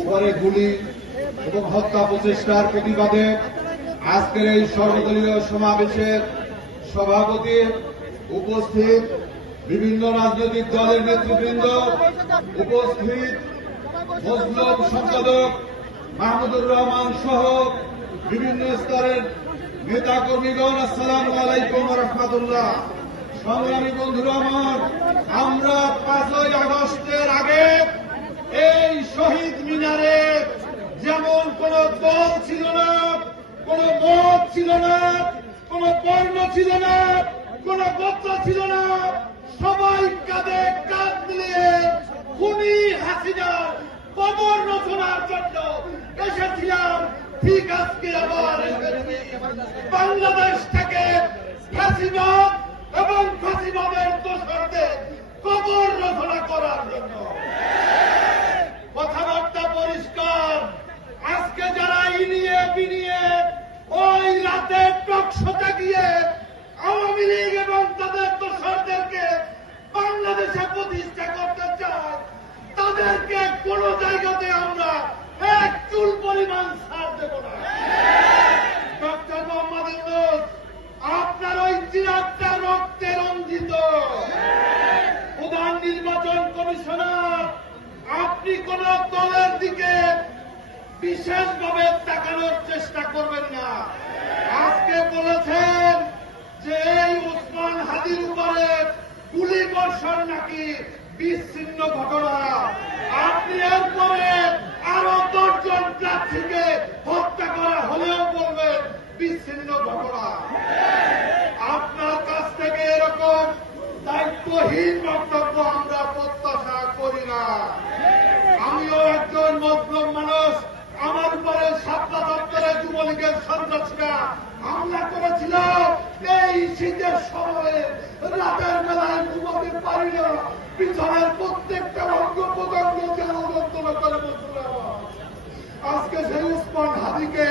উপরে গুলি এবং হত্যা প্রচেষ্টার প্রতিবাদে আজকের এই সর্বদলীয় সমাবেশের সভাপতি, উপস্থিত বিভিন্ন রাজনৈতিক দলের নেতৃবৃন্দ, উপস্থিত মজলুম সম্পাদক মাহমুদুর রহমান সহ বিভিন্ন স্তরের নেতা কর্মীগণ, আসসালামু আলাইকুম ওয়া রাহমাতুল্লাহ। সংগ্রামী বন্ধুরা আমার, আমরা 5ই আগস্টের আগে এই শহীদ মিনারে যেমন কোন দল ছিল না, কোন মত ছিল না, কোন বর্ণ ছিল না, কোন গোত্র ছিল না, সবাই কাঁধে কাঁধ মিলিয়ে খুনি হাসিনার কবর রচনার জন্য এসেছিলাম। ঠিক আজকে আবার বাংলাদেশ থেকে ফাঁসিবাদ এবং ফাঁসিবাদের দোষরদের কবর রচনা করার জন্য। কথাবার্তা পরিষ্কার। আজকে যারা ইনিয়ে বিনিয়ে ওই রাতে টকশোতে গিয়ে আওয়ামী লীগ এবং তাদের দোষরদেরকে বাংলাদেশে প্রতিষ্ঠা করতে চায়, তাদেরকে কোন জায়গাতে আমরা এক চুল পরিমাণ ছাড় দেব না। ডক্টর মোহাম্মদ ইউনূস, আপনার ওই চিরাগটা রক্তে রঞ্জিত। প্রধান নির্বাচন কমিশনার, আপনি কোন দলের দিকে বিশেষভাবে তাকানোর চেষ্টা করবেন না। আজকে বলেছেন যে এই ওসমান হাদির উপরে গুলি বর্ষণ নাকি বিচ্ছিন্ন ঘটনা। আপনি এরপরে আরো 10 জন প্রার্থীকে হত্যা করা হলেও বলবেন বিচ্ছিন্ন ঘটনা। আপনার কাছ থেকে এরকম দায়িত্বহীন বক্তব্য আমরা প্রত্যাশা করি না। আমিও একজন মজলুম মানুষ। আমার উপরে সাতটা দপ্তরে যুবলীগের সন্ত্রাসীরা হামলা করেছিল। এই শীতের সময়ে রাতের বেলায় ঘুমাতে পারি না, পিছনের প্রত্যেকটা অঙ্গ প্রত্যঙ্গ যন্ত্রণা করে বলছিল। আজকে সেই ওসমান হাদিকে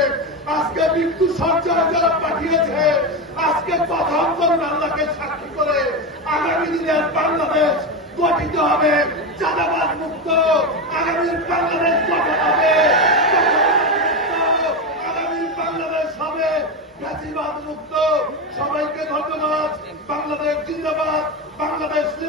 আজকে মৃত্যু সজ্জায় যারা পাঠিয়েছে, আজকে পথন্তর আল্লাহকে সাক্ষী করে আগামী দিনের বাংলাদেশ গঠিত হবে চাঁদাবাজ